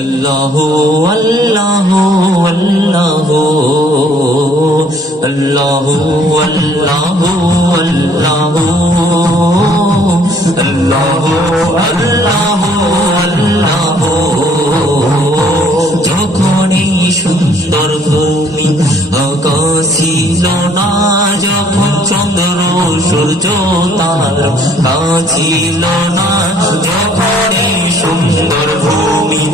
अल्लाहु अल्लाहु अल्लाहु अल्लाहु अल्लाहु अल्लाहु अल्लाहु अल्लाहु अल्लाहु যখনই সুন্দর ভূমি আকাশ ছিল না, যখন চন্দ্র সূর্য তারা ছিল না, যখনই সুন্দর ভূমি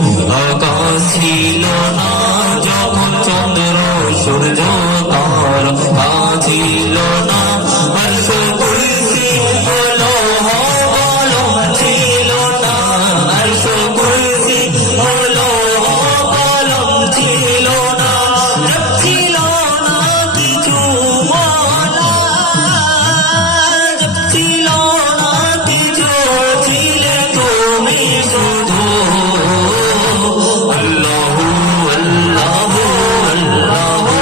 আকাশ ছিল না, যখন চন্দ্র সূর্য তারা ছিল না, আরশ কুরসি হলো হলো ছিল না, আরশ কুরসি হলো হলো ছিল না, ছিল না কিছু বলা, ছিল না কিছু, ছিলে তুমি শুধু আল্লাহু আল্লাহু আল্লাহু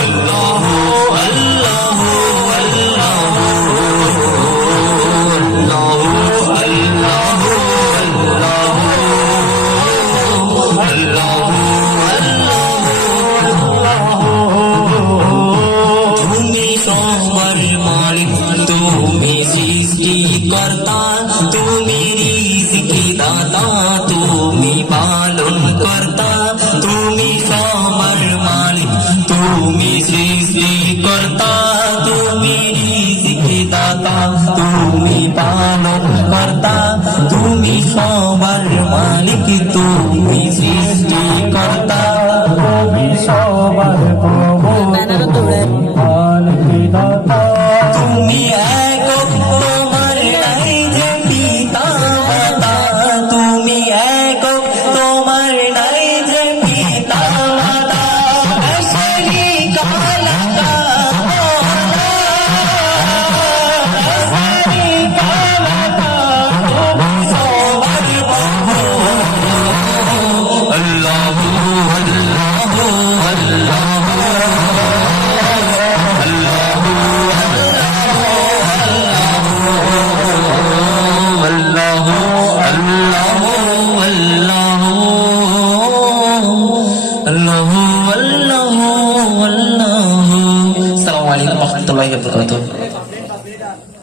আল্লাহু আল্লাহু আল্লাহু আল্লাহু তুমি সবার মালিক, তুমি সৃষ্টিকর্তা, তুমি রিজকি দাতা, তুমি পালন কর্তা, তুমি সবার মালিক, তুমি সৃষ্টিকর্তা, তুমি রিজকি দাতা, তুমি পালন কর্তা, তুমি সবার মালিক, তুমি সৃষ্টিকর্তা।